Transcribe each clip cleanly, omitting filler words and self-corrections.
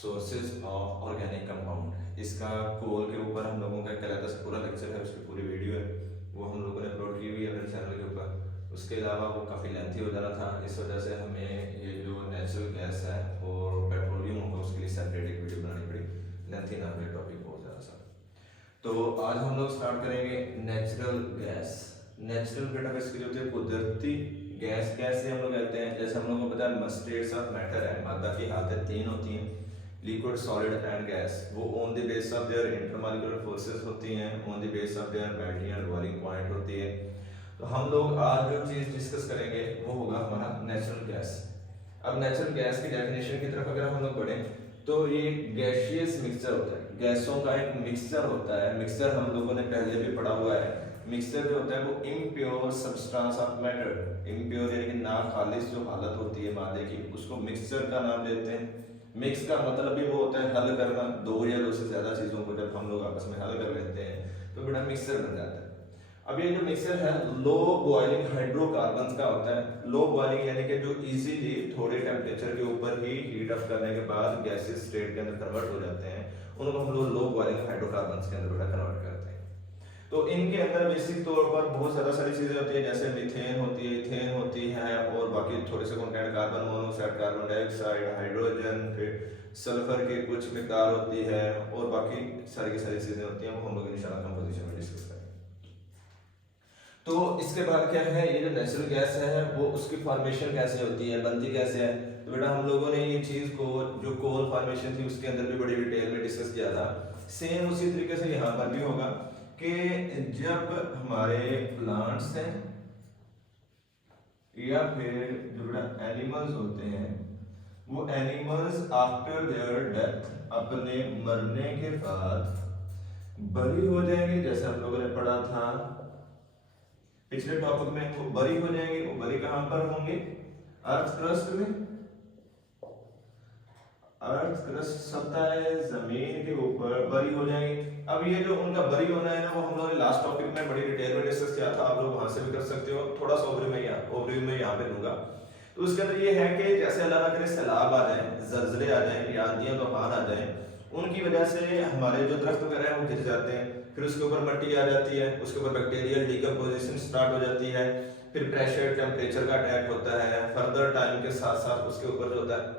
Sources of organic compound. इसका कोल के ऊपर हम लोगों का कहलाता है पूरा लेक्चर है, उसकी पूरी वीडियो है, वो हम लोगों ने अपलोड की हुई है अपने चैनल के ऊपर। उसके अलावा वो काफ़ी लेंथी हो जाना था, इस वजह से हमें ये जो नेचुरल गैस है और पेट्रोलियम होगा उसके लिए सेपरेट एक वीडियो बनानी पड़ी, लेंथी ना हुए टॉपिक बहुत ज़्यादा सा। तो आज हम लोग स्टार्ट करेंगे नेचुरल गैस। नेचुरल बेटा किसकी होती है? कुदरती गैस। कैसे हम लोग कहते हैं, जैसे हम लोगों को पता है स्टेट्स ऑफ मैटर है, मादा की हालतें तीन होती हैं, लिक्विड, सॉलिड एंड गैस। वो on the base of their intermolecular forces होती हैं, on the base of their melting and boiling point होती है। तो हम लोग आज जो चीज डिस्कस करेंगे वो होगा हमारा नेचुरल गैस। अब नेचुरल गैस की डेफिनेशन की तरफ अगर हम लोग बढ़े तो ये गैसियस मिक्सचर होता है, गैसों का एक मिक्सचर होता है। मिक्सचर हम लोगों ने पहले भी पढ़ा हुआ है। मिक्सचर जो होता है वो impure substance of matter, impure यानी कि ना खालिश जो हालत होती है मादे की, उसको मिक्सचर का नाम देते हैं। मिक्स का मतलब भी वो होता है हल करना, दो या दो से ज्यादा चीजों को जब हम लोग आपस में हल कर लेते हैं तो बेटा मिक्सचर बन जाता है। अब ये जो मिक्सचर है लो बॉइलिंग हाइड्रोकार्बन्स का होता है। लो बॉइलिंग यानी कि जो इजीली थोड़े टेम्परेचर के ऊपर ही हीट अप करने के बाद गैसेस स्टेट के अंदर कन्वर्ट हो जाते हैं, उनको हम लोग लो बॉइलिंग हाइड्रोकार्बन्स के अंदर बेटा कन्वर्ट करते हैं। तो इनके अंदर बेसिक तौर पर बहुत ज्यादा सारी चीजें होती है, जैसे मीथेन होती है, इथेन होती है, और बाकी थोड़े से content carbon monoxide, carbon dioxide, hydrogen, फिर सल्फर की कुछ मिकदार होती है, और बाकी सारी की सारी चीजें होती हैं, वो हम लोग इंशाल्लाह कंपोजिशन में डिस्कस करेंगे। तो इसके बाद क्या है, ये जो नेचुरल गैस है वो उसकी फॉर्मेशन कैसे होती है, बनती कैसे है। तो बेटा हम लोगों ने ये चीज को जो कोल फॉर्मेशन थी उसके अंदर भी बड़ी डिटेल में डिस्कस किया था। सेम उसी तरीके से यहाँ पर भी होगा कि जब हमारे प्लांट्स हैं या फिर जो बेटा एनिमल्स होते हैं, वो एनिमल्स आफ्टर देयर डेथ, अपने मरने के बाद बरी हो जाएंगे। जैसे हम लोगों ने पढ़ा था पिछले टॉपिक में, वो बरी हो जाएंगे। वो बरी कहां पर होंगे? अर्थ क्रस्ट में। अर्थ क्रस्ट सतह जमीन के ऊपर बरी हो जाएंगे। अब ये जो उनका बरी होना है ना, वो हम लोगों ने लास्ट टॉपिक में बड़ी डिटेल में डिस्कस किया था, आप लोग वहां से भी कर सकते हो। थोड़ा सा ओवरव्यू में यहाँ पे दूंगा। तो उसके अंदर ये है कि जैसे अल्लाह ना करे सैलाब आ जाए, जलजले आ जाए या आंधियां तूफान आ जाए, उनकी वजह से हमारे जो दरख्त वगैरह है वो गिर जाते हैं, फिर उसके ऊपर मिट्टी आ जाती है, उसके ऊपर बैक्टीरियल डिकम्पोजिशन स्टार्ट हो जाती है, फिर प्रेशर टेम्परेचर का अटैक होता है, फर्दर टाइम के साथ साथ उसके ऊपर जो होता है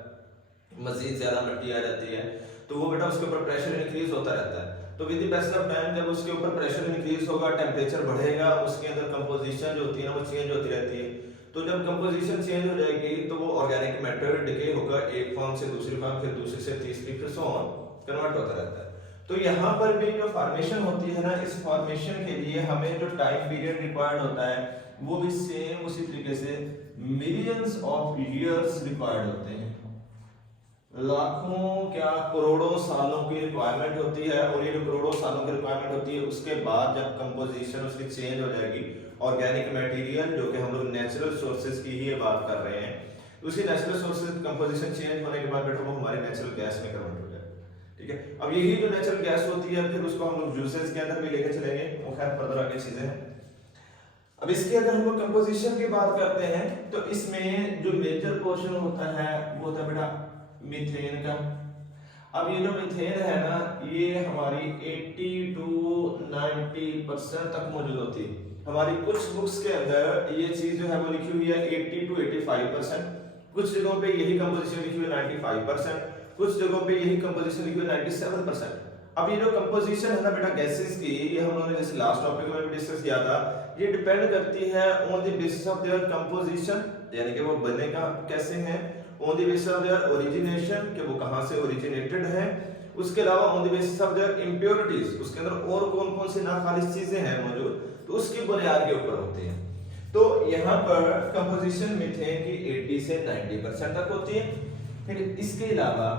मजीद ज्यादा मिट्टी आ जाती है, तो वो बेटा उसके ऊपर प्रेशर इंक्रीज होता रहता है। तो with the passage of time जब उसके ऊपर प्रेशर इंक्रीज होगा, टेम्परेचर बढ़ेगा, उसके अंदर कंपोजिशन जो होती है ना वो चेंज होती रहती है। तो जब कंपोजिशन चेंज हो जाएगी तो वो ऑर्गेनिक मैटर डिके होकर एक फॉर्म से दूसरी फॉर्म, फिर दूसरी से तीसरी, फिर सो ऑन कन्वर्ट होता रहता है। तो यहाँ पर भी जो फॉर्मेशन होती है ना, इस फॉर्मेशन के लिए हमें जो टाइम पीरियड रिक्वायर्ड होता है वो भी सेम उसी तरीके से मिलियंस ऑफ ईयर्स रिक्वायर्ड होते हैं। लाखों क्या करोड़ों सालों की रिक्वायरमेंट होती है, और ये जो करोड़ों सालों की रिक्वायरमेंट होती है उसके बाद जब कंपोजिशन उसकी चेंज हो जाएगी, ऑर्गेनिक मटेरियल जो कि हम लोग नेचुरल सोर्सेज की ही बात कर रहे हैं, उसी नेचुरल सोर्सेज कंपोजिशन चेंज होने के बाद बेटा वो हमारे नेचुरल गैस में कन्वर्ट हो जाएगा। ठीक है, अब यही जो नेचुरल गैस होती है फिर उसको हम लोग यूसेज के अंदर भी लेके चलेंगे, वो खैर फर्दर आगे चीजें हैं। अब इसके अगर हम लोग कंपोजिशन की बात करते हैं तो इसमें जो मेजर पोर्शन होता है वो होता है बेटा मीथेन का। अब ये जो मीथेन है ना, ये हमारी 80 to 90% तक मौजूद होती है। हमारी कुछ बुक्स के अंदर ये चीज जो है वो लिखी हुई है 80 to 85%, कुछ जगहों पे यही कंपोजिशन लिखी हुई है 95%, कुछ जगहों पे यही कंपोजिशन लिखी हुई है 97%। अब ये जो कंपोजिशन है ना बेटा गैसेस की, ये हम लोगों ने जैसे लास्ट टॉपिक में भी डिस्कस किया था, ये डिपेंड करती है on the basis of their composition, यानी कि वो बनेगा कैसे हैं, on the basis of their origination कि वो कहां से ओरिजिनेटेड है, उसके अलावा on the basis of their impurities, उसके अंदर और कौन-कौन सी नाखालिश चीजें हैं मौजूद, तो उसकी बुनियाद के ऊपर होती है। तो यहाँ पर कंपोजिशन मीथेन की 80 से 90% तक होती है। फिर इसके अलावा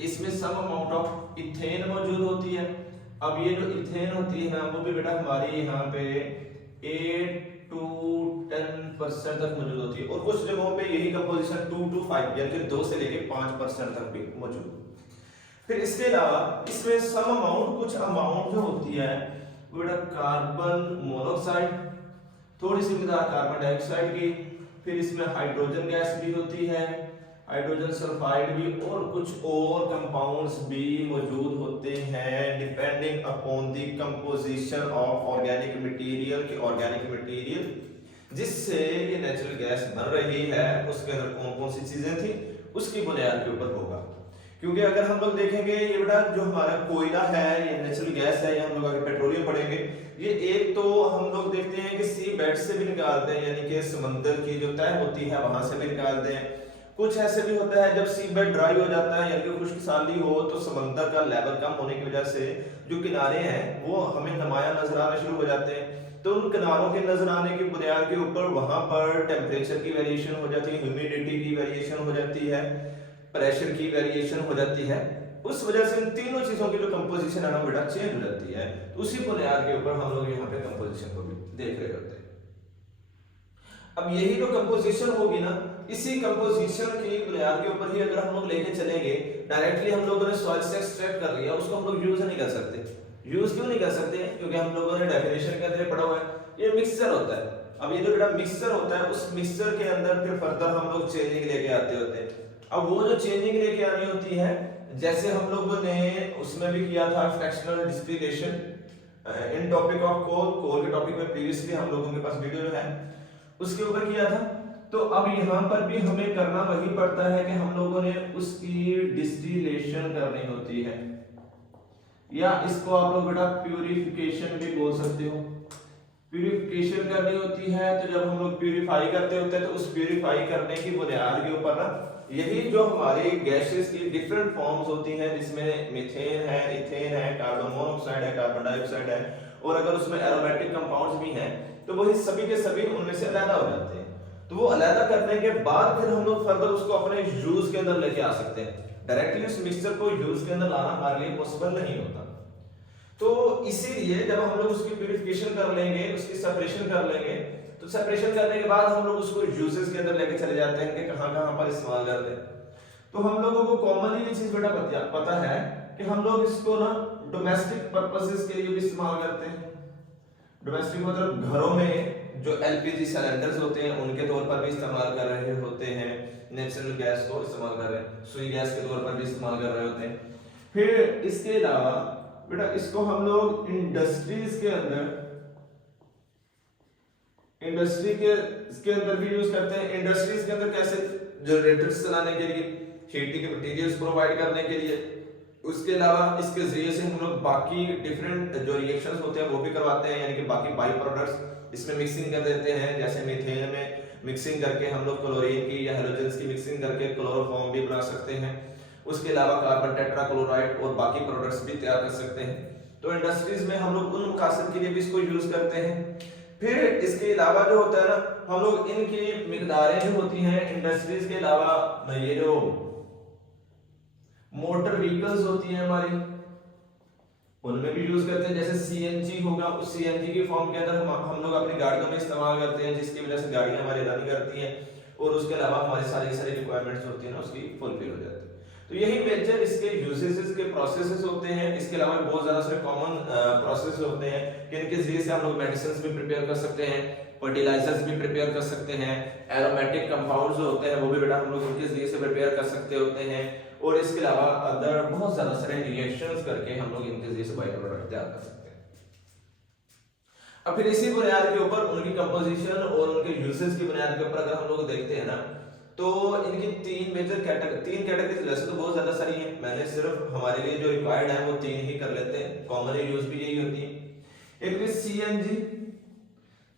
इसमें सम अमाउंट ऑफ इथेन मौजूद होती है। अब ये जो इथेन होती है ना, वो भी बेटा हमारी यहाँ पे 8 to 10% तक मौजूद होती है, और कुछ जगहों पे यही कंपोजिशन 2 to 5 यानी कि 2 से लेके 5% तक भी मौजूद। फिर इसके अलावा इसमें सम अमाउंट, कुछ अमाउंट जो होती है वो बेटा कार्बन मोनोऑक्साइड, थोड़ी सी मिकदार कार्बन डाइऑक्साइड की, फिर इसमें हाइड्रोजन गैस भी होती है। हाइड्रोजन सल्फाइड भी और कुछ और कंपाउंड्स भी मौजूद होते हैं depending upon the composition of organic material की ऑर्गेनिक मटेरियल जिससे ये नेचुरल गैस बन रही है उसके अंदर कौन कौन सी चीजें थी उसकी बुनियाद के ऊपर होगा। क्योंकि अगर हम लोग देखेंगे ये बेटा जो हमारा कोयला है ये नेचुरल गैस है, ये हम लोग आगे पेट्रोलियम पढ़ेंगे, ये एक तो हम लोग देखते हैं कि सी बेड से भी निकालते हैं यानी कि समंदर की जो तह होती है वहां से भी निकालते हैं। कुछ ऐसे भी होता है जब सी बेड ड्राई हो जाता है यानी कि खुश्कसाली हो तो समंदर का लेवल कम होने की वजह से जो किनारे हैं वो हमें नुमाया नजर आना शुरू हो जाते हैं। तो उन किनारों के नजर आने की बुनियाद के ऊपर वहां पर टेम्परेचर की वेरिएशन हो जाती है, ह्यूमिडिटी की वेरिएशन हो जाती है, प्रेशर की वेरिएशन हो जाती है। उस वजह से इन तीनों चीजों की जो कंपोजिशन है ना बेटा चेंज हो जाती है। तो उसी बुनियाद के ऊपर हम लोग यहाँ पे कंपोजिशन को भी देख रहे होते हैं। अब यही जो कंपोजिशन होगी ना इसी कंपोजिशन की बुनियाद के ऊपर ही अगर हम लोग लेके चलेंगे डायरेक्टली हम लोगों ने सॉइल से एक्सट्रैक्ट कर लिया उसको हम लोग यूज नहीं कर सकते। यूज क्यों नहीं कर सकते? क्योंकि हम लोगों ने डेफिनेशन के अंदर पढ़ा हुआ है ये मिक्सचर होता है। अब ये जो बेटा मिक्सचर होता है उस मिक्सचर के अंदर फिर फर्दर हम लोग चेंजिंग लेके आते होते हैं। अब वो जो चेंजिंग लेके आनी होती है जैसे हम लोगों ने उसमें भी किया था fractional distillation in topic of coal, coal के टॉपिक में प्रीवियसली हम लोगों के पास वीडियो है उसके ऊपर किया था। तो अब यहाँ पर भी हमें करना वही पड़ता है कि हम लोगों ने उसकी डिस्टिलेशन करनी होती है या इसको आप लोग बेटा प्यूरिफिकेशन भी बोल सकते हो। प्यूरिफिकेशन करनी होती है तो जब हम लोग प्यूरिफाई करते होते हैं तो उस प्यूरिफाई करने की बुनियाद के ऊपर ना यही जो हमारी गैसेस की डिफरेंट फॉर्म्स होती हैं जिसमें मीथेन है, इथेन है, कार्बन मोनोऑक्साइड है, कार्बन डाइऑक्साइड है और अगर उसमें एरोमेटिक कंपाउंड्स भी हैं तो वही सभी के सभी उनमें से अलग हो जाते हैं। तो वो अलग करने के बाद फिर हम लोग फर्दर उसको अपने यूज के अंदर लेके आ सकते हैं। डायरेक्टली उस मिक्सचर को यूज के अंदर लाना हमारे लिए पॉसिबल नहीं होता। तो इसीलिए जब हम लोग उसकी प्यूरिफिकेशन कर लेंगे उसकी सेपरेशन कर लेंगे तो सेपरेशन करने के बाद हम लोग उसको यूजेस के अंदर लेके चले जाते हैं कि कहां-कहां पर इस्तेमाल करते हैं। तो हम लोगों को कॉमनली ये चीज बेटा पता है कि हम लोग इसको ना डोमेस्टिक पर्पसेस के लिए भी इस्तेमाल करते हैं। डोमेस्टिक मतलब घरों में जो एलपीजी सिलेंडर्स होते हैं उनके तौर पर भी इस्तेमाल कर रहे होते हैं, नेचुरल गैस को इस्तेमाल कर रहे हैं, सुई गैस के तौर पर भी इस्तेमाल कर रहे होते हैं। फिर इसके अलावा बेटा इसको हम लोग इंडस्ट्रीज के अंदर इसके अंदर भी यूज करते हैं। इंडस्ट्रीज के अंदर कैसे? जनरेटर्स चलाने के लिए, हीटिंग के मटेरियल्स प्रोवाइड करने के लिए, उसके अलावा इसके जरिए से हम लोग बाकी डिफरेंट जो रिएक्शंस होते हैं वो भी करवाते हैं यानी कि बाकी बाई प्रोडक्ट्स इसमें मिक्सिंग कर देते हैं। जैसे मीथेन में मिक्सिंग करके हम लोग क्लोरीन की या हेलोजन्स की मिक्सिंग करके क्लोरोफॉर्म भी बना सकते हैं। उसके अलावा कार्बन टेट्राक्लोराइड और बाकी प्रोडक्ट्स भी तैयार कर सकते हैं। तो इंडस्ट्रीज में हम लोग उन मकासद के लिए भी इसको यूज करते हैं। फिर इसके अलावा जो होता है ना हम लोग इनकी मिकदारें जो होती हैं इंडस्ट्रीज के अलावा ये जो मोटर व्हीकल्स होती हैं हमारी उनमें भी यूज करते हैं। जैसे सीएनजी होगा उस सीएनजी की फॉर्म के अंदर हम लोग अपनी गाड़ियों में इस्तेमाल करते हैं जिसकी वजह से गाड़ियां हमारी रन करती हैं और उसके अलावा हमारी सारी रिक्वायरमेंट्स होती है ना उसकी फुलफिल हो जाती है। तो यही मेजर इसके यूजेस के प्रोसेसेस होते हैं। इसके अलावा बहुत ज्यादा सारे कॉमन प्रोसेस होते हैं कि इनके जरिए से हम लोग मेडिसिन्स भी प्रिपेयर कर सकते हैं, फर्टिलाइजर्स भी प्रिपेयर कर सकते हैं, एरोमेटिक कंपाउंड्स जो होते हैं वो भी बेटा हम लोग इनके जरिए से प्रिपेयर कर सकते होते हैं और इसके अलावा अदर बहुत ज्यादा सारे रिएक्शंस करके हम लोग इनके जरिए से बाई प्रोडक्ट तैयार कर सकते हैं। अब फिर इसी बुनियाद के ऊपर उनकी कंपोजिशन और उनके यूजेस की बुनियाद के ऊपर अगर हम लोग देखते हैं ना तो इनकी तीन कैटेगरीज वैसे तो बहुत ज्यादा सारी हैं, मैंने सिर्फ हमारे लिए जो रिक्वायर्ड है वो तीन ही कर लेते हैं, कॉमनली यूज भी यही होती है। एक CNG,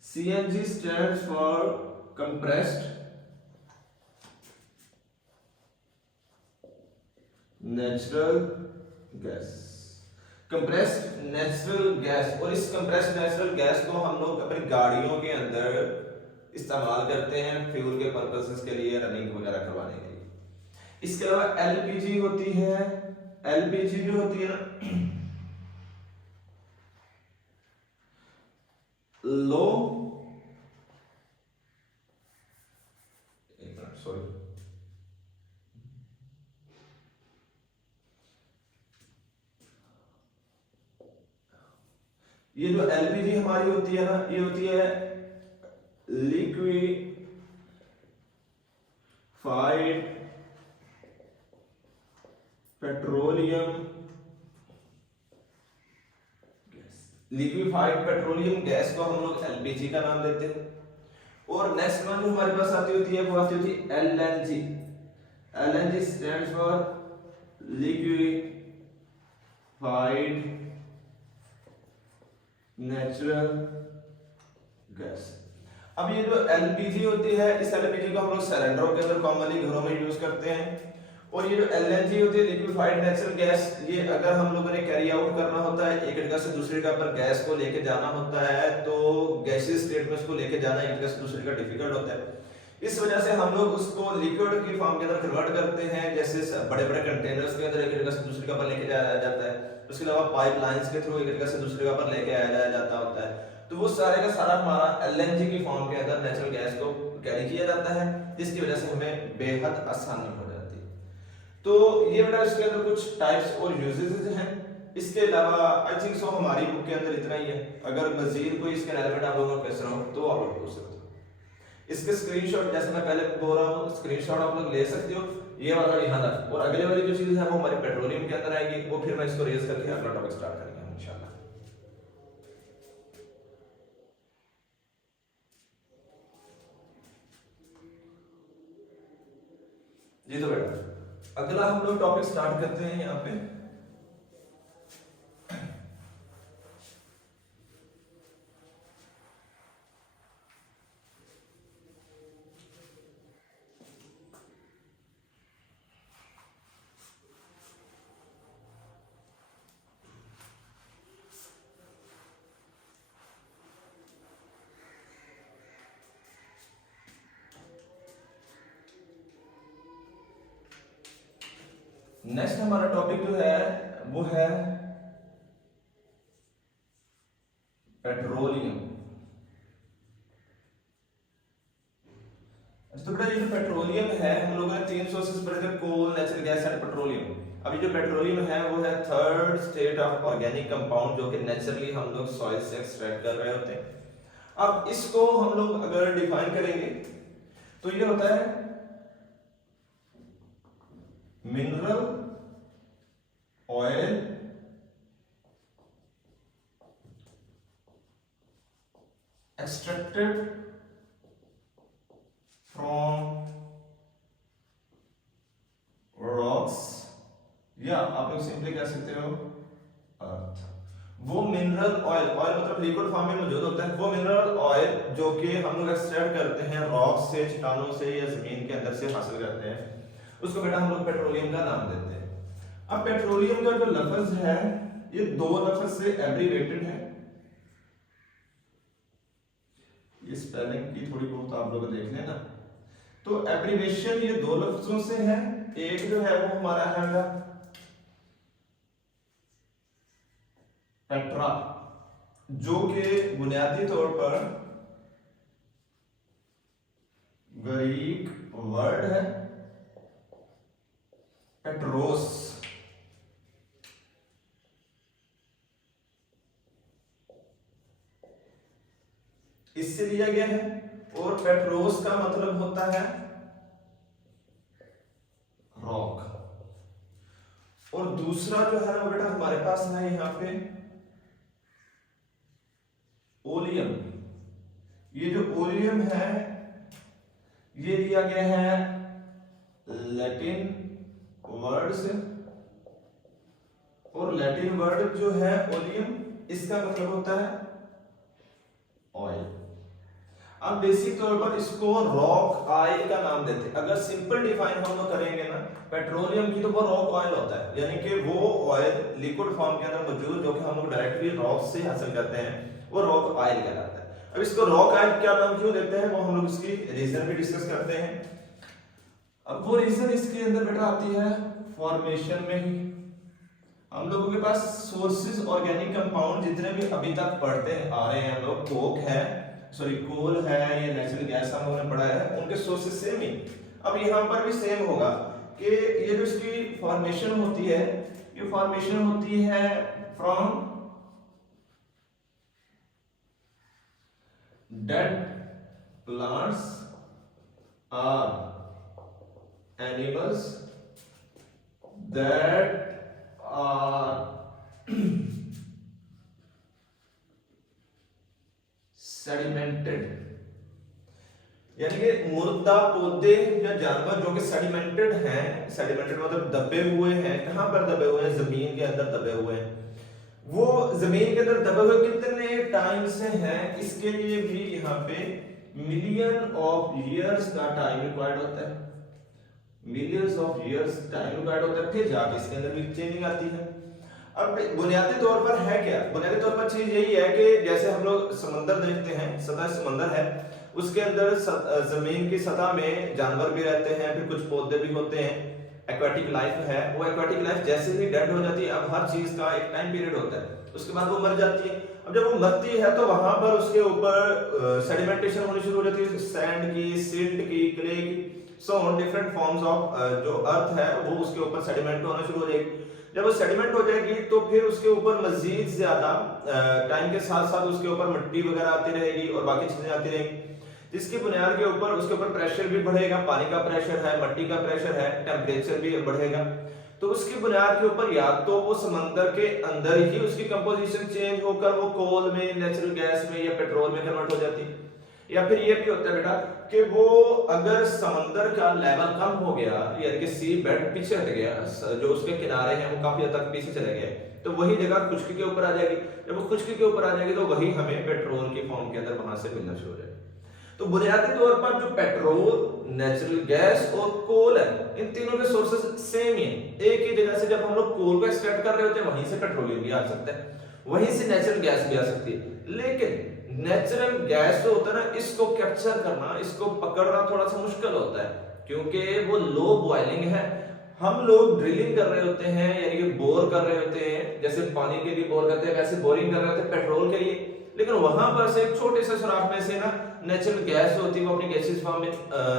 CNG stands for compressed natural gas, compressed natural gas. और इस कंप्रेस्ड नेचुरल गैस को हम लोग अपनी गाड़ियों के अंदर इस्तेमाल करते हैं फ्यूल के पर्पसेस के लिए, रनिंग वगैरह करवाने के लिए। इसके अलावा एलपीजी होती है, एलपीजी जो होती है ना लो सॉरी ये जो एलपीजी हमारी होती है ना ये होती है liquefied petroleum liquefied petroleum gas को हम लोग एलपीजी का नाम देते हैं। और नेक्स्ट वन जो हमारे पास आती होती है वो आती होती है LNG. LNG stands for liquefied natural gas. अब ये जो एलपीजी होती है, इस एलपीजी को हम लोग सिलेंडरों के अंदर कॉमनली घरों में यूज करते हैं। और ये जो एलएनजी होती है लिक्विफाइड नेचुरल गैस, ये अगर हम लोगों ने कैरी आउट करना होता है, एक जगह से दूसरी जगह पर गैस को लेके जाना होता है, तो गैसियस स्टेट में उसको लेके जाना एक जगह से दूसरी जगह डिफिकल्ट होता है। इस वजह से हम लोग उसको लिक्विड की फॉर्म के अंदर कन्वर्ट करते हैं, जैसे बड़े बड़े कंटेनर्स के अंदर एक जगह से दूसरी जगह पर लेके जाया जाता है। उसके अलावा पाइपलाइंस के थ्रू एक जगह से दूसरी जगह पर लेके आया जाता होता है। तो वो सारे का सारा हमारा एलएनजी की फॉर्म के अंदर नेचुरल गैस को कैरी किया जाता है, जिसकी वजह से हमें बेहद आसानी हो जाती है। तो ये बेटा इसके अंदर कुछ टाइप्स और यूजेस हैं। इसके अलावा आई थिंक सो हमारी बुक के अंदर इतना ही है। अगर मजीद कोई इसके रेलेवेंट आप लोगों को क्वेश्चन हो तो आप लोग पूछ सकते हो। इसके स्क्रीनशॉट जैसे मैं पहले बोल रहा हूँ, स्क्रीनशॉट आप लोग ले सकते हो, ये वाला ध्यान रख। और अगले वाली जो चीज है वो हमारे पेट्रोलियम के अंदर आएगी, वो फिर मैं इसको रेज करके अगला टॉपिक स्टार्ट करेंगे इंशाल्लाह। जी तो बेटा अगला हम लोग टॉपिक स्टार्ट करते हैं यहाँ पे। नेक्स्ट हमारा टॉपिक जो है वो है पेट्रोलियम। तो बेटा ये जो पेट्रोलियम है, हम लोगों ने तीन सोर्सेस पढ़े थे, कोल, नेचुरल गैस एंड पेट्रोलियम। अभी जो पेट्रोलियम है वो है third state of organic compound, जो कि नेचुरली हम लोग सॉइल से एक्सट्रैक्ट कर रहे होते हैं। अब इसको हम लोग अगर डिफाइन करेंगे तो ये होता है mineral oil extracted from rocks, या आप लोग सिंपली कह सकते हो अर्थ। वो मिनरल ऑयल, ऑयल मतलब लिक्विड फॉर्म में मौजूद होता है, वो मिनरल ऑयल जो कि हम लोग एक्सट्रैक्ट करते हैं रॉक से, चट्टानों से या जमीन के अंदर से हासिल करते हैं, उसको बेटा हम लोग पेट्रोलियम का नाम देते हैं। अब पेट्रोलियम का जो लफ्ज है ये दो लफ्ज से एब्रीवेटेड है। ये स्पेलिंग की थोड़ी बहुत आप लोग देख लेना। तो एब्रीवेशन ये दो लफ्जों से है। एक जो है वो हमारा है पेट्रा, जो कि बुनियादी तौर पर ग्रीक वर्ड है पेट्रोस, इससे लिया गया है। और पेट्रोस का मतलब होता है रॉक। और दूसरा जो है ना बेटा हमारे पास है यहाँ पे ओलियम। ये जो ओलियम है ये लिया गया है लैटिन वर्ड से, और लैटिन वर्ड जो है ओलियम, इसका मतलब होता है ऑयल। अब बेसिक तौर पर इसको रॉक ऑयल का नाम देते हैं। अगर सिंपल डिफाइन हम लोग करेंगे ना पेट्रोलियम की, तो वो रॉक ऑयल होता है, यानी कि वो ऑयल लिक्विड फॉर्म के अंदर मौजूद जो कि हम लोग डायरेक्टली रॉक से हासिल करते हैं, वो रॉक ऑयल कहलाता है। अब इसको रॉक ऑयल क्या नाम क्यों देते हैं वो हम लोग इसकी रीजन भी डिस्कस करते हैं। अब वो रीजन इसके अंदर बेटा आती है फॉर्मेशन में ही। हम लोगों के पास सोर्सेज ऑर्गेनिक कंपाउंड जितने भी अभी तक पढ़ते आ रहे हैं हम लोग, कोक है, सॉरी कोल है, ये नेचुरल गैस हम लोगों ने पढ़ा है, उनके सोर्सेज सेम ही। अब यहाँ पर भी सेम होगा कि ये जो इसकी फॉर्मेशन होती है, ये फॉर्मेशन होती है फ्रॉम डेड प्लांट्स और एनिमल्स that सेडिमेंटेड, यानी कि मुर्दा पौधे या जानवर जो कि सेडिमेंटेड हैं, सेडिमेंटेड मतलब दबे हुए हैं, कहां पर दबे हुए हैं, जमीन के अंदर दबे हुए हैं। वो जमीन के अंदर दबे हुए कितने टाइम से हैं, इसके लिए भी यहाँ पे मिलियन ऑफ ईयर्स का टाइम रिक्वायर्ड होता है, millions of years time required होता है, फिर जाके इसके अंदर भी चेंजिंग आती है। अब बुनियादी तौर पर है क्या, बुनियादी तौर पर चीज यही है कि जैसे हम लोग समंदर देखते हैं, सतह समंदर है, उसके अंदर जमीन की सतह में जानवर भी रहते हैं, फिर कुछ पौधे भी होते हैं, एक्वाटिक लाइफ है। वो एक्वाटिक लाइफ जैसे ही डेड हो जाती है, अब हर चीज का एक टाइम पीरियड होता है, उसके बाद वो मर जाती है। अब जब वो मरती है तो वहां पर उसके ऊपर सेडिमेंटेशन होनी शुरू हो जाती है, सैंड की, सिल्ट की, क्ले की, सो डिफरेंट फॉर्म्स ऑफ जो अर्थ है वो उसके ऊपर सेडिमेंट होना शुरू हो जाएगी। जब वो सेडिमेंट हो जाएगी तो फिर उसके ऊपर मजीद ज्यादा टाइम के साथ साथ उसके ऊपर मिट्टी वगैरह आती रहेगी और बाकी चीजें आती रहेंगी, जिसकी बुनियाद के ऊपर उसके ऊपर प्रेशर भी बढ़ेगा, पानी का प्रेशर है, मिट्टी का प्रेशर है, टेम्परेचर भी बढ़ेगा। तो उसकी बुनियाद के ऊपर या तो वो समंदर के अंदर ही उसकी कंपोजिशन चेंज होकर वो कोल में, नेचुरल गैस में या पेट्रोल में कन्वर्ट हो जाती है, या फिर ये भी होता है बेटा कि वो अगर समंदर का लेवल कम हो गया, यानी कि सी बेड पीछे हट गया, जो उसके किनारे हैं वो काफी हद तक पीछे चले गए, तो वही जगह खुश्की के ऊपर आ जाएगी। जब वो खुश्की के ऊपर आ जाएगी तो वही हमें पेट्रोल की फॉर्म के अंदर वहां से मिलना शुरू हो जाएगा। तो बुनियादी तौर पर जो पेट्रोल, नेचुरल गैस और कोल है, इन तीनों के सोर्सेस सेम ही है। एक ही जगह से जब हम लोग कोल को एक्सट्रैक्ट कर रहे होते हैं, वहीं से पेट्रोलियम भी आ सकता है, वहीं से नेचुरल गैस भी आ सकती है। लेकिन नेचुरल गैस जो होता है ना, इसको कैप्चर करना, इसको पकड़ना थोड़ा सा मुश्किल होता है, क्योंकि वो लो बॉइलिंग है। हम लोग ड्रिलिंग कर रहे होते हैं, यानी कि बोर कर रहे होते हैं, जैसे पानी के लिए बोर करते हैं वैसे बोरिंग कर रहे होते हैं पेट्रोल के लिए, लेकिन वहां पर से एक छोटे से सुराख में से ना नेचुरल गैस होती है, वो अपनी गैसेस फॉर्म में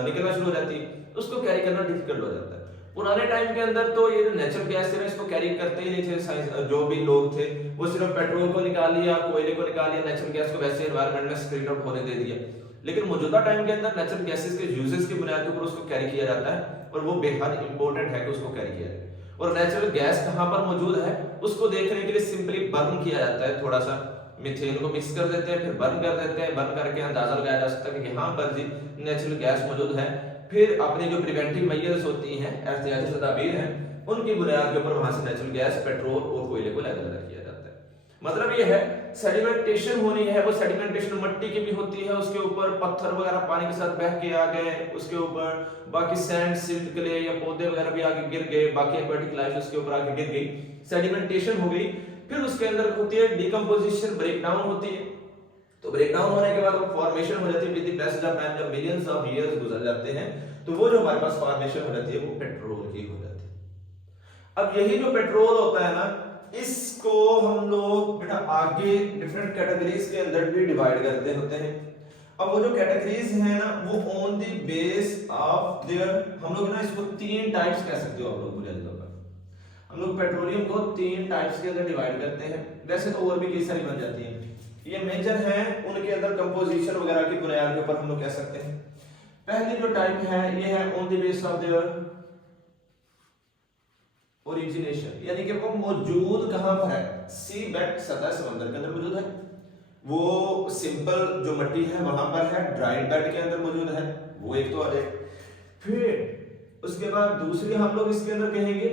निकलना शुरू हो जाती है, उसको कैरी करना डिफिकल्ट हो जाता है। पुराने टाइम के अंदर तो ये जो नेचुरल गैस थे ना, इसको कैरी करते ही नहीं थे साइंस, जो भी लोग थे वो सिर्फ पेट्रोल को निकाल लिया, कोयले को निकाल लिया, नेचुरल गैस को वैसे एनवायरनमेंट में स्क्रीन आउट होने दे दिया। लेकिन मौजूदा टाइम के अंदर नेचुरल गैसेस के यूजेस की बुनियाद के ऊपर उसको कैरी किया जाता है, और वो बेहद इंपॉर्टेंट है कि उसको कैरी किया जाए। और नेचुरल गैस कहां पर मौजूद है उसको देखने के लिए सिंपली बर्न किया जाता है, थोड़ा सा मीथेन को मिक्स कर देते हैं, फिर बर्न कर देते हैं, बर्न करके अंदाजा लगाया जा सकता है कि यहाँ पर जी नेचुरल गैस मौजूद है। फिर अपनी जो प्रिवेंटिव मेजर्स होती हैं, एहतियाती तदाबीर हैं, उनकी बुनियाद के ऊपर वहां से नेचुरल गैस, पेट्रोल और कोयले को लेकर किया जाता है। मतलब ये है सेडिमेंटेशन होनी है, वो सेडिमेंटेशन मिट्टी की भी होती है, उसके ऊपर पत्थर वगैरह पानी के साथ बह के आ गए, उसके ऊपर बाकी सैंड, सिल्ट, क्ले या पौधे वगैरह भी आगे गिर गए, बाकी एक्वाटिक लाइफ उसके ऊपर आगे गिर गई, सेडिमेंटेशन हो गई। फिर उसके अंदर होती है डिकम्पोजिशन, ब्रेकडाउन होती है। तो ब्रेकडाउन होने के बाद वो फॉर्मेशन हो जाती है with the passage of time, जब मिलियंस ऑफ इयर्स गुजर जाते हैं तो वो जो हमारे पास फॉर्मेशन हो जाती है वो पेट्रोल की हो जाती है। अब यही जो पेट्रोल होता है ना, इसको हम लोग बेटा आगे डिफरेंट कैटेगरीज के अंदर भी डिवाइड करते होते हैं। अब वो जो कैटेगरीज हैं ना, वो on the base of their, हम लोग ना इसको तीन टाइप्स कह सकते हो आप लोग बुनियादी तौर पर। हम लोग पेट्रोलियम को तीन टाइप्स के अंदर डिवाइड करते हैं, वैसे तो और भी कई सारी बन जाती हैं, ये मेजर हैं, उनके अंदर कंपोजिशन वगैरह की बुनियाद के ऊपर हम लोग कह सकते हैं। पहली जो टाइप है ये है on the base of their origination, यानी कि वो मौजूद कहां पर है, सी बेड, सतह समंदर के अंदर मौजूद है। वो सिंपल जो मिट्टी है वहां पर है, ड्राई बेड के अंदर मौजूद है, वो एक तो आ जाए। फिर उसके बाद दूसरी हम लोग इसके अंदर कहेंगे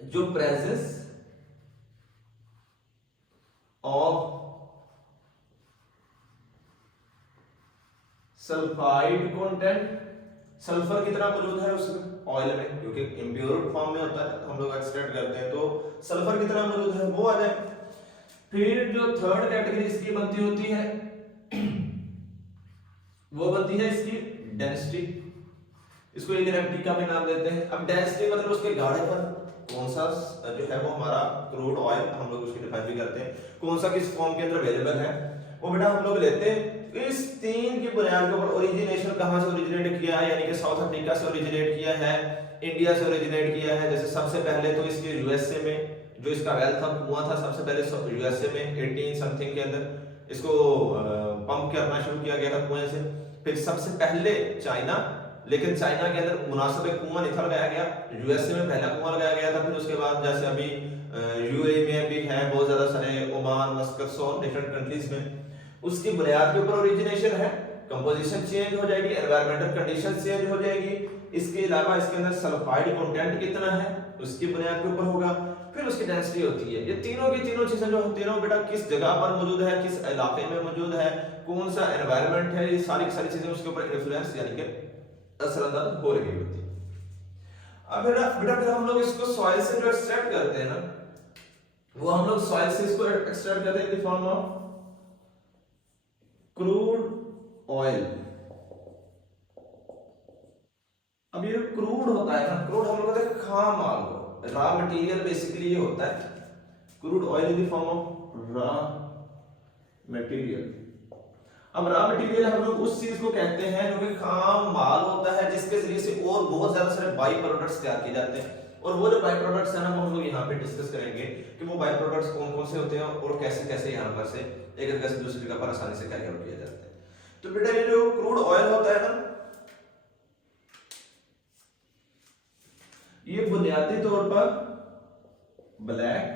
जो presence of sulphide content, sulphur कितना मौजूद है उसमें ऑयल में, क्योंकि इम्प्योर फॉर्म में होता है, हम लोग एक्सट्रैक्ट करते हैं, तो सल्फर कितना मौजूद है वो आ जाए। फिर जो थर्ड कैटेगरी इसकी बनती होती है वो बनती है इसकी डेंसिटी, इसको एक रेप्टी का भी नाम देते हैं। अब डेंसिटी मतलब उसके गाढ़ेपन, कौन सा जो है वो हमारा क्रूड ऑयल, हम लोग उसकी डिफाइन भी करते हैं, कौन सा किस फॉर्म के अंदर अवेलेबल है वो बेटा हम लोग लेते हैं। इस तीन की बुनियाद के ऊपर ओरिजिनेशन कहां से ओरिजिनेट किया है, यानी कि साउथ अफ्रीका से ओरिजिनेट किया है, इंडिया से ओरिजिनेट किया है। जैसे सबसे पहले तो इसके यूएसए में जो इसका वेल था कुआं था, सबसे पहले यूएसए में 18 समथिंग के अंदर इसको पंप करना शुरू किया गया था कुएं से। फिर सबसे पहले चाइना, लेकिन चाइना के अंदर मुनासिब एक कुआं निकल गया गया, यूएसए में पहला कुआं लगाया गया था, फिर उसके बाद जैसे अभी यूएई में भी है बहुत ज्यादा सारे, ओमान, मस्कत, सो डिफरेंट कंट्रीज में, उसकी बुनियाद के ऊपर ओरिजिनेशन है, कंपोजिशन चेंज हो जाएगी, एनवायरमेंटल कंडीशन चेंज हो जाएगी, इसके अलावा इसके अंदर सल्फाइड कंटेंट कितना है उसकी बुनियाद के ऊपर होगा, फिर उसकी डेंसिटी होती है। ये तीनों की तीनों चीजें जो तीनों बेटा किस जगह पर मौजूद है, किस इलाके में मौजूद है, कौन सा एनवायरनमेंट है, ये सारी सारी चीजें उसके ऊपर इन्फ्लुएंस यानी कि असरअंदाज हो रही होती है। अब बेटा फिर हम लोग इसको सॉइल से जो एक्सट्रैक्ट करते हैं ना, वो हम लोग सॉइल से इसको एक्सट्रैक्ट करते हैं in the form of crude oil. अब ये क्रूड होता है ना, क्रूड हम लोग कहते हैं खाम माल को, रॉ मटेरियल बेसिकली ये होता है, crude oil in the form of raw material. अब रॉ मटेरियल हम लोग उस चीज को कहते हैं जो कि खाम माल होता है, जिसके जरिए से और बहुत ज्यादा सारे बाई प्रोडक्ट्स तैयार किए जाते हैं, और वो जो बाई प्रोडक्ट्स है ना वो हम लोग यहाँ पे डिस्कस करेंगे कि वो बाई प्रोडक्ट्स कौन कौन से होते हैं और कैसे कैसे यहाँ पर से एक जगह से दूसरी जगह पर आसानी से कैरी आउट किया जाता है। तो बेटा ये जो क्रूड ऑयल होता है ना, ये बुनियादी तौर पर ब्लैक,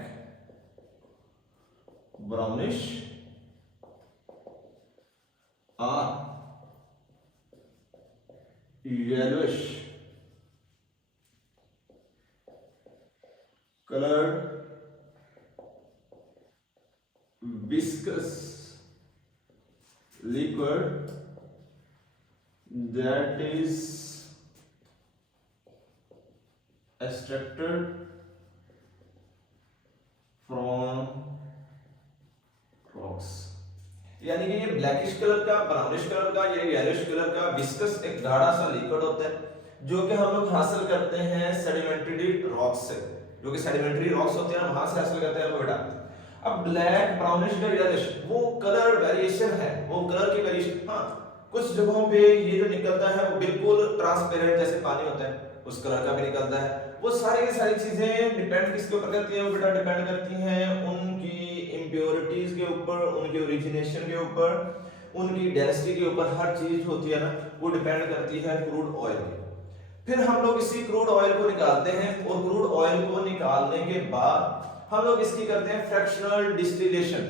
ब्राउनिश और yellowish colored viscous liquid that is extracted from rocks। यानी कि ये ब्लैकिश कलर का, ब्राउनिश कलर का, ये येलोइश कलर का विस्कस एक गाढ़ा सा लिक्विड होता है जो कि हम लोग हासिल करते हैं सेडिमेंट्री रॉक्स से, जो कि सेडिमेंट्री रॉक्स होते हैं वहां से हासिल करते हैं वो बेटा। अब ब्लैक, ब्राउनिश या येलोइश वो कलर वेरिएशन है, वो कलर की वेरिएशन, हाँ कुछ जगहों पे ये जो निकलता है वो बिल्कुल ट्रांसपेरेंट जैसे पानी होता है उस कलर का भी निकलता है। वो सारी की सारी चीजें डिपेंड किसके ऊपर करती है वो बेटा, डिपेंड करती हैं उनकी इम्प्योरिटीज के ऊपर, उनके ओरिजिनेशन के ऊपर, उनकी डेंसिटी के ऊपर, हर चीज होती है ना वो डिपेंड करती है क्रूड ऑयल की। फिर हम लोग इसी क्रूड ऑयल को निकालते हैं और क्रूड ऑयल को निकालने के बाद हम लोग इसकी करते हैं फ्रैक्शनल डिस्टिलेशन।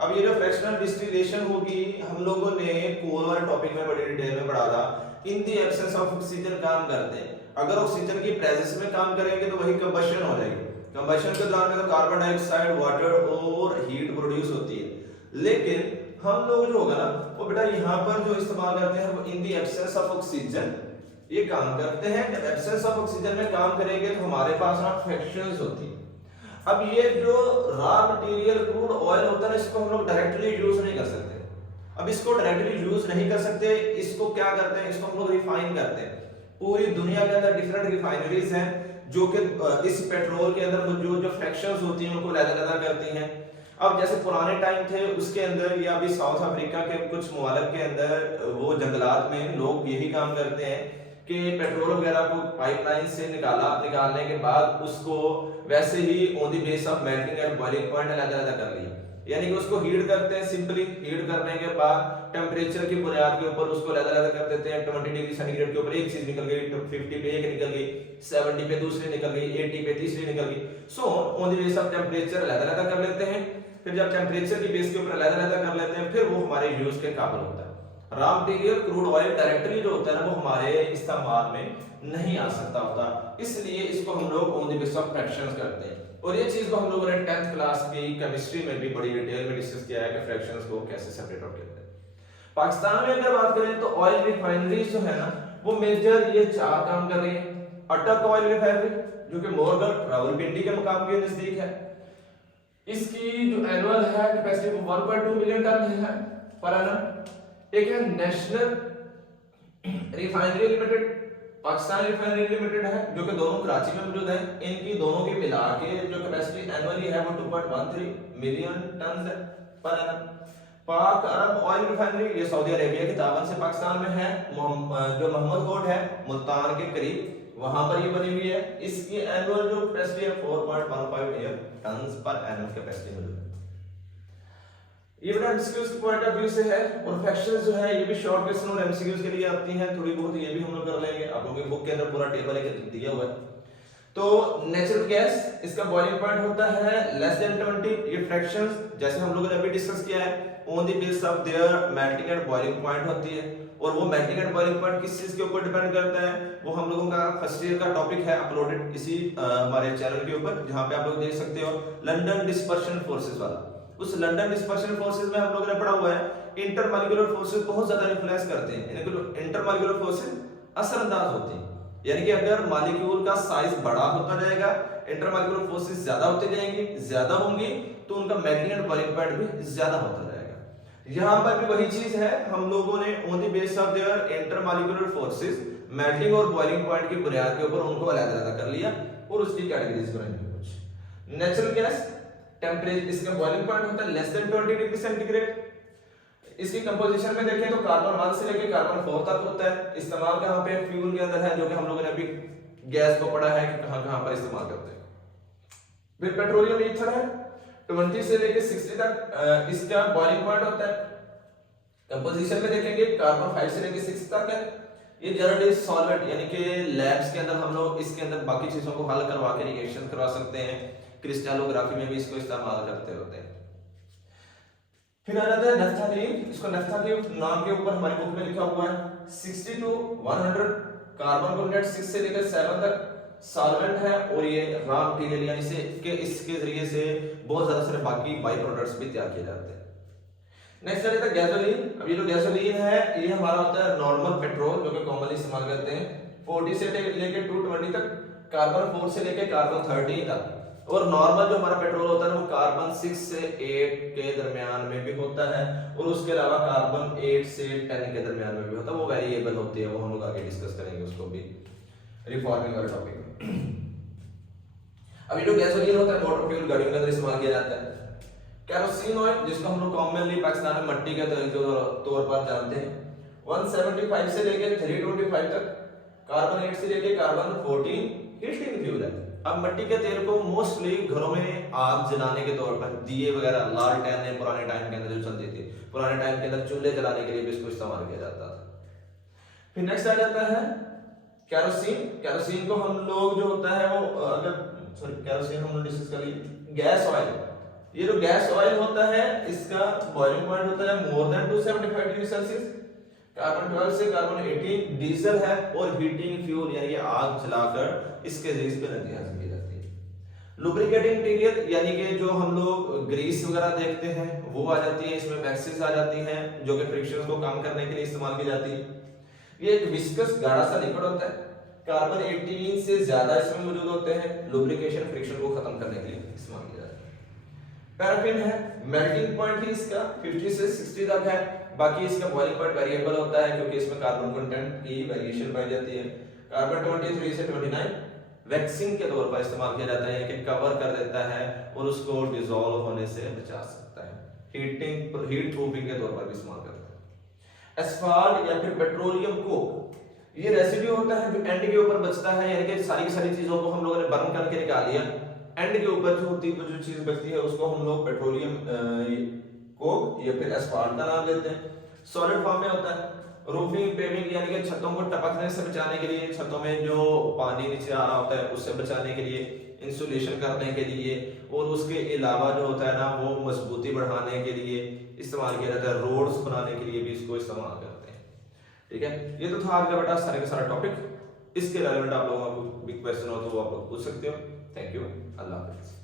अब ये जो फ्रैक्शनल डिस्टिलेशन होगी हम लोगों ने कोल वाले टॉपिक में बड़ी डिटेल में पढ़ा था, in the absence of oxygen काम करते हैं। अगर ऑक्सीजन की प्रेजेंस में काम करेंगे तो वही कंबशन हो जाएगी, कंबशन के दौरान में तो कार्बन डाइऑक्साइड, वाटर और हीट प्रोड्यूस होती है। लेकिन हम लोग जो होगा ना वो बेटा यहाँ पर जो इस्तेमाल करते हैं वो in the absence of oxygen ये काम करते हैं। जब एब्सेंस ऑफ ऑक्सीजन में काम करेंगे तो हमारे पास ना फ्रैक्शंस होती है। अब ये जो रॉ मटेरियल क्रूड ऑयल होता है इसको हम लोग डायरेक्टली यूज नहीं कर सकते। अब इसको डायरेक्टली यूज नहीं कर सकते, इसको क्या करते हैं, इसको हम लोग रिफाइन करते हैं। पूरी दुनिया के अंदर डिफरेंट रिफाइनरीज हैं जो कि इस पेट्रोल के अंदर मौजूद जो फ्रैक्शंस होती हैं उनको अलग-अलग करती हैं। अब जैसे पुराने टाइम थे उसके अंदर या अभी साउथ अफ्रीका के कुछ मुमालिक के अंदर वो जंगलात में लोग यही काम करते हैं कि पेट्रोल वगैरह को पाइपलाइन से निकालने के बाद उसको वैसे ही on the base of melting at boiling point अलग-अलग कर लिया, यानी कि उसको हीट करते हैं। सिंपली हीट करने के बाद टेम्परेचर की बुनियाद के ऊपर उसको अलग-अलग कर देते हैं। 20 डिग्री सेंटीग्रेड के ऊपर एक चीज निकल गई, 50 पे एक निकल गई, 70 पे दूसरी निकल गई, 80 पे तीसरी निकल गई। So on the base of temperature अलग-अलग कर लेते हैं। फिर जब टेम्परेचर की बेस के ऊपर अलग-अलग कर लेते हैं फिर वो हमारे यूज के काबिल होता है। Raw material crude oil directly जो होता है ना वो हमारे इस्तेमाल में नहीं आ सकता होता, इसलिए इसको हम लोग on the base of fractions करते हैं। और ये चीज को हम लोगों ने 10th क्लास की केमिस्ट्री में भी बड़ी डिटेल में डिस्कस किया है कि फ्रैक्शंस को कैसे सेपरेट आउट करते हैं। पाकिस्तान में अगर बात करें तो ऑयल रिफाइनरीज जो है ना वो मेजर ये 4 काम कर रही है। अटक ऑयल रिफाइनरी जो कि मोरगढ़ रावलपिंडी के मुकाम के नजदीक है, इसकी जो एनुअल है कैपेसिटी वो 1.2 मिलियन टन है पर एनम। एक है national refinery limited, Pakistan refinery limited है जो कि दोनों कराची में मौजूद है। इनकी दोनों की मिला के जो कैपेसिटी एनुअली है वो 2.13 मिलियन टन है पर एनम। पाक अरब ऑयल रिफाइनरी ये सऊदी अरेबिया की ताबन से पाकिस्तान में है, जो मोहम्मद कोट है मुल्तान के करीब वहां पर ये बनी हुई है। इसकी एनुअल जो कैपेसिटी है 4.15 million ton per annum capacity मौजूद है। ये बेटा एमसीक्यूज के पॉइंट ऑफ व्यू से है, और फ्रैक्शंस जो है ये भी शॉर्ट क्वेश्चन और एमसीक्यूज के लिए आती हैं थोड़ी बहुत, ये भी हम लोग कर लेंगे। आप लोगों की बुक के अंदर पूरा टेबल एक दिया हुआ है। तो नेचुरल गैस, इसका बॉइलिंग पॉइंट होता है लेस देन 20। ये फ्रैक्शंस जैसे हम लोगों ने अभी डिस्कस किया है on the base of their melting and boiling point होती है, और वो मेल्टिंग एंड बॉइलिंग पॉइंट किस चीज के ऊपर डिपेंड करता है, वो हम लोगों का फर्स्ट ईयर का टॉपिक है अपलोडेड इसी हमारे चैनल के ऊपर, जहां पे आप लोग देख सकते हो लंदन डिस्पर्शन फोर्सेस वाला। उस लंदन डिस्पर्शन फोर्सेस में हम लोगों ने पढ़ा हुआ है इंटरमॉलिक्यूलर फोर्सेस बहुत ज्यादा इन्फ्लुएंस करते हैं। इंटरमॉलिक्यूलर फोर्सेस असरअंदाज होती हैं, यानी कि अगर मॉलिक्यूल का साइज बड़ा होता जाएगा, इंटरमॉलिक्यूलर फोर्सेस ज्यादा होते जाएंगी, ज्यादा होंगी, तो उनका मेल्टिंग एंड बॉइलिंग पॉइंट भी ज्यादा होता जाएगा। यहां पर भी वही चीज है, हम लोगों ने on the base of their intermolecular forces melting और बॉइलिंग पॉइंट की बुनियाद के ऊपर उनको अलग-अलग कर लिया और उसकी कैटेगरीज बनाई कुछ। नेचुरल गैस टेंपरेचर, इसका बॉइलिंग पॉइंट होता है लेस देन 20 डिग्री सेंटीग्रेड। इसकी कंपोजिशन में देखें तो कार्बन 1 से लेकर कार्बन 4 तक होता है। इस्तेमाल कहां पे, फ्यूल के अंदर है, जो कि हम लोगों ने अभी गैस को पढ़ा है कि कहां-कहां पर इस्तेमाल करते हैं। फिर पेट्रोलियम ईथर है 20 से लेकर 60 तक इसका बॉइलिंग पॉइंट होता है। कंपोजिशन में देखेंगे कार्बन 5 से लेकर 6 तक है। ये जनरली सॉल्वेंट, यानी कि लैब्स के अंदर हम लोग इसके अंदर बाकी चीजों को हल करवा के रिएक्शन करवा सकते हैं, क्रिस्टलोग्राफी में भी इसको इस्तेमाल करते होते हैं। फिर आ जाता है नफ्थालीन, इसको नफ्था के नाम के ऊपर हमारी बुक में लिखा हुआ है। 60 to 100 कार्बन कॉन्टेंट 6 से लेकर 7 तक सॉल्वेंट है, और ये रॉ मटेरियल यानी से कि इसके जरिए से बहुत ज्यादा सारे बाकी बाई प्रोडक्ट्स भी तैयार किए जाते हैं। नेक्स्ट आ जाता है गैसोलीन। अब ये जो गैसोलीन है ये हमारा होता है नॉर्मल पेट्रोल, जो कि कॉमनली इस्तेमाल करते हैं। 40 से लेकर 220 तक, कार्बन 4 से लेकर कार्बन 13 तक, और नॉर्मल जो हमारा पेट्रोल होता है वो कार्बन 6 से 8 के दरमियान में भी होता है, और उसके अलावा कार्बन 8 से 10 के दरमियान में भी होता है। वो वेरिएबल होती है, वो हम लोग आगे डिस्कस करेंगे उसको भी रिफॉर्मिंग वाले टॉपिक में। अब ये जो गैसोलीन होता है मोटर फ्यूल गाड़ियों के अंदर इस्तेमाल किया जाता है। केरोसिन ऑयल, जिसको हम लोग कॉमनली पाकिस्तान में मट्टी के तेल के तौर पर जानते हैं, 175 से लेकर 325 तक, कार्बन 8 से लेकर कार्बन 14 हीटिंग फ्यूल है। अब मट्टी के तेल को मोस्टली घरों में आग जलाने के तौर पर, दिए वगैरह लालटेन ने पुराने टाइम के अंदर जो चलती थी, पुराने टाइम के अंदर चूल्हे जलाने के लिए भी इसको इस्तेमाल किया जाता था। फिर नेक्स्ट आ जाता है केरोसिन। केरोसिन को हम लोग जो होता है वो केरोसिन हम लोग डिस्कस कर लिए। गैस ऑयल, ये जो गैस ऑयल होता है इसका बॉइलिंग पॉइंट होता है more than 275 degree Celsius. Carbon 12 से कार्बन 18 डीजल है, और हीटिंग फ्यूल यानी कि आग जलाकर इसके जरिए पे एनर्जी हासिल की जाती है। लुब्रिकेटिंग मटेरियल, यानी कि जो हम लोग ग्रीस वगैरह देखते हैं वो आ जाती है, इसमें वैक्सीज आ जाती हैं जो कि फ्रिक्शंस को कम करने के लिए इस्तेमाल की जाती है। ये एक विस्कस गाढ़ा सा लिक्विड होता है, कार्बन 18 से ज्यादा इसमें मौजूद होते हैं, लुब्रिकेशन फ्रिक्शन को खत्म करने के लिए इस्तेमाल किया जाता है। पैराफिन है, मेल्टिंग पॉइंट ही इसका 50 से 60 तक है, बाकी इसका बॉइलिंग पॉइंट वेरिएबल होता है क्योंकि इसमें कार्बन कंटेंट की वेरिएशन पाई जाती है। कार्बन 23 से 29 वैक्सीन के तौर पर इस्तेमाल किया जाता है, कि कवर कर देता है और उसको डिसॉल्व होने से बचा सकता है। हीट प्रूफिंग के तौर पर भी इस्तेमाल करता है। एस्फाल्ट या फिर पेट्रोलियम कोक, ये रेसिड्यू होता है जो एंड के ऊपर बचता है, यानी कि सारी की सारी चीजों को हम लोगों ने बर्न करके निकाल लिया, एंड के ऊपर जो होती है जो चीज बचती है उसको हम लोग पेट्रोलियम कोक या फिर एस्फाल्ट का नाम देते हैं। सॉलिड फॉर्म में होता है। रूफिंग पेविंग, यानी कि छतों को टपकने से बचाने के लिए, छतों में जो पानी नीचे आ रहा होता है उससे बचाने के लिए, इंसुलेशन करने के लिए, और उसके अलावा जो होता है ना वो मजबूती बढ़ाने के लिए इस्तेमाल किया जाता है। रोड्स बनाने के लिए भी इसको इस्तेमाल करते हैं। ठीक है, ये तो था आज का बेटा सारे का सारा टॉपिक। इसके रिलेवेंट आप लोगों को कोई क्वेश्चन हो तो वो आप लोग पूछ सकते हो। थैंक यू, अल्लाह हाफिज़।